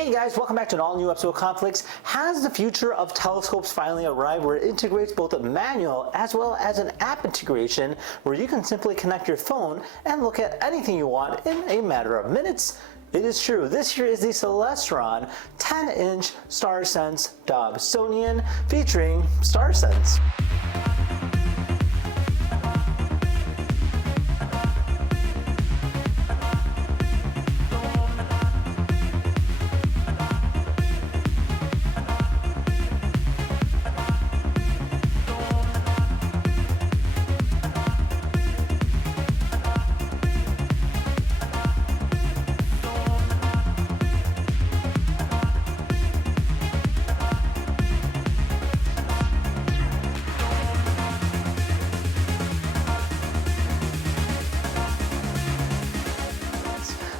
Hey guys, welcome back to an all-new episode of Conflicts. Has the future of telescopes finally arrived where it integrates both a manual as well as an app integration where you can simply connect your phone and look at anything you want in a matter of minutes? It is true. This here is the Celestron 10-inch StarSense Dobsonian featuring StarSense.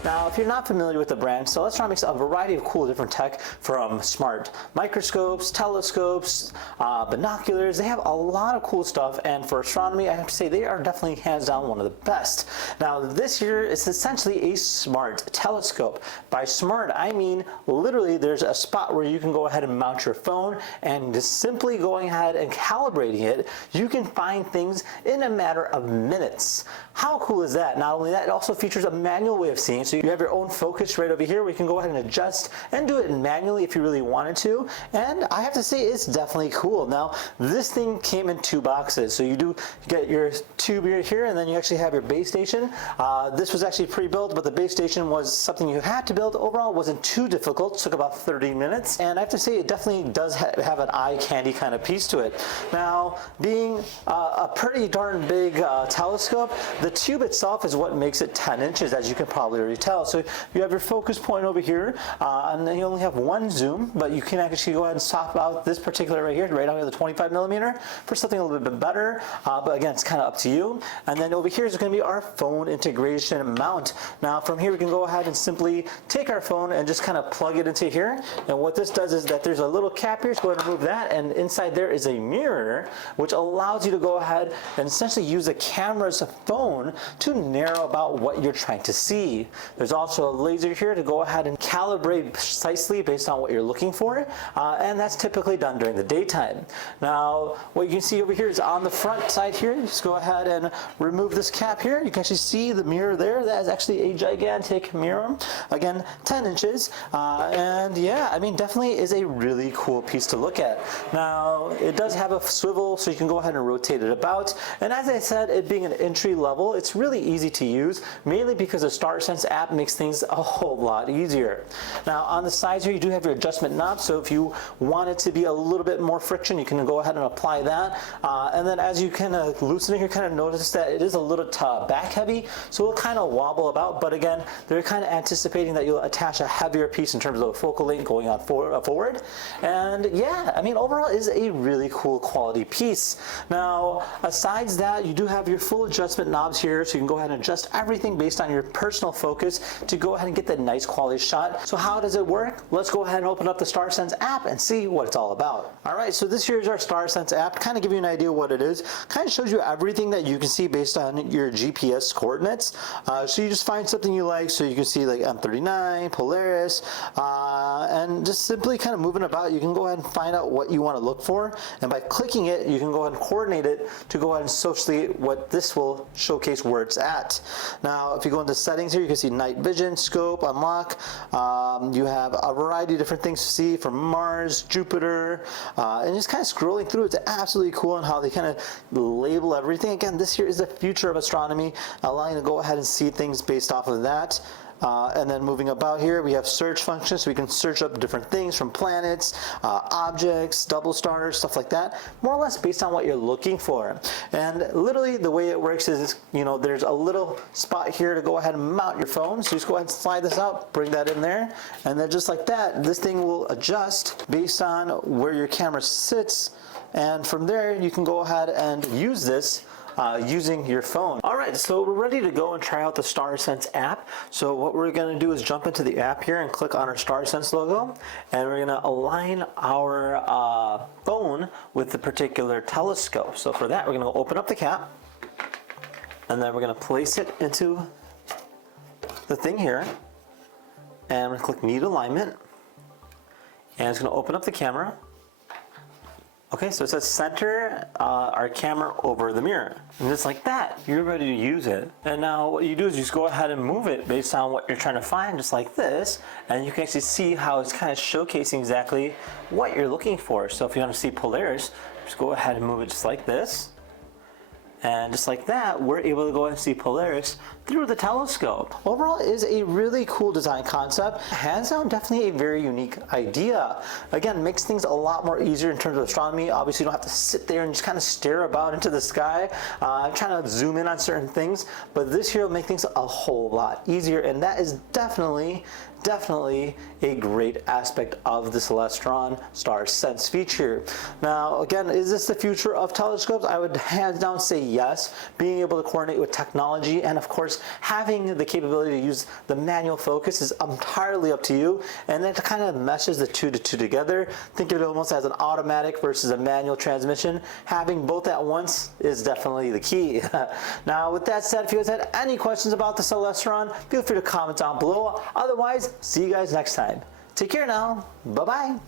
Now, if you're not familiar with the brand, Celestron makes a variety of cool different tech from smart microscopes, telescopes, binoculars. They have a lot of cool stuff, and for astronomy, I have to say they are definitely hands down one of the best. Now, this here is essentially a smart telescope. By smart, I mean literally there's a spot where you can go ahead and mount your phone, and just simply going ahead and calibrating it, you can find things in a matter of minutes. How cool is that? Not only that, it also features a manual way of seeing, so you have your own focus right over here where you can go ahead and adjust and do it manually if you really wanted to, and I have to say it's definitely cool. Now, this thing came in two boxes, so you do get your tube here, and then you actually have your base station. This was actually pre-built, but the base station was something you had to build. Overall, it wasn't too difficult. It took about 30 minutes, and I have to say it definitely does have an eye candy kind of piece to it. Now, being a pretty darn big telescope, the tube itself is what makes it 10 inches, as you can probably already tell. So you have your focus point over here, and then you only have one zoom, but you can actually go ahead and swap out this particular right here, right out here, the 25 millimeter, for something a little bit better. But again, it's kind of up to you. And then over here is going to be our phone integration mount. Now, from here, we can go ahead and simply take our phone and just kind of plug it into here. And what this does is that there's a little cap here, so go ahead and remove that, and inside there is a mirror, which allows you to go ahead and essentially use a camera's phone to narrow about what you're trying to see. There's also a laser here to go ahead and calibrate precisely based on what you're looking for, and that's typically done during the daytime. Now, what you can see over here is on the front side here, you just go ahead and remove this cap here. You can actually see the mirror there. That is actually a gigantic mirror. Again, 10 inches, and yeah, I mean, definitely is a really cool piece to look at. Now, it does have a swivel, so you can go ahead and rotate it about, and as I said, it being an entry level, it's really easy to use, mainly because the StarSense app makes things a whole lot easier. Now, on the sides here, you do have your adjustment knob, so if you want it to be a little bit more friction, you can go ahead and apply that. And then as you kind of loosen it, you kind of notice that it is a little back heavy, so it'll kind of wobble about, but again, they're kind of anticipating that you'll attach a heavier piece in terms of the focal length going on forward. And yeah, I mean, overall is a really cool quality piece. Now, besides that, you do have your full adjustment knobs here, so you can go ahead and adjust everything based on your personal focus to go ahead and get that nice quality shot. So how does it work? Let's go ahead and open up the StarSense app and see what it's all about. All right, so this here is our StarSense app. Kind of give you an idea what it is. Kind of shows you everything that you can see based on your GPS coordinates. So you just find something you like, so you can see like M39, Polaris, and just simply kind of moving about, you can go ahead and find out what you want to look for, and by clicking it, you can go ahead and coordinate it to go ahead and associate what this will showcase where it's at. Now, if you go into settings here, you can see night vision, scope, unlock. You have a variety of different things to see from Mars, Jupiter, and just kind of scrolling through. It's absolutely cool on how they kind of label everything. Again, this here is the future of astronomy, allowing you to go ahead and see things based off of that. And then moving about here, we have search functions, so we can search up different things from planets, objects, double stars, stuff like that, more or less based on what you're looking for. And literally the way it works is, you know, there's a little spot here to go ahead and mount your phone. So just go ahead and slide this out, bring that in there, and then just like that, this thing will adjust based on where your camera sits. And from there, you can go ahead and use this using your phone. All right, so we're ready to go and try out the StarSense app. So what we're going to do is jump into the app here and click on our StarSense logo, and we're going to align our phone with the particular telescope. So for that, we're going to open up the cap, and then we're going to place it into the thing here, and I'm going to click Need Alignment. And it's going to open up the camera. Okay, so it says center our camera over the mirror. And just like that, you're ready to use it. And now what you do is you just go ahead and move it based on what you're trying to find, just like this. And you can actually see how it's kind of showcasing exactly what you're looking for. So if you want to see Polaris, just go ahead and move it just like this. And just like that, we're able to go and see Polaris through the telescope. Overall, it is a really cool design concept. Hands down, definitely a very unique idea. Again, makes things a lot more easier in terms of astronomy. Obviously, you don't have to sit there and just kind of stare about into the sky. I'm trying to zoom in on certain things, but this here will make things a whole lot easier, and that is definitely a great aspect of the Celestron Starsense feature. Now, again, is this the future of telescopes? I would hands down say yes. Being able to coordinate with technology and, of course, having the capability to use the manual focus is entirely up to you, and that kind of meshes the two together. Think of it almost as an automatic versus a manual transmission. Having both at once is definitely the key. Now, with that said, if you guys had any questions about the Celestron, feel free to comment down below. Otherwise, see you guys next time. Take care now. Bye-bye.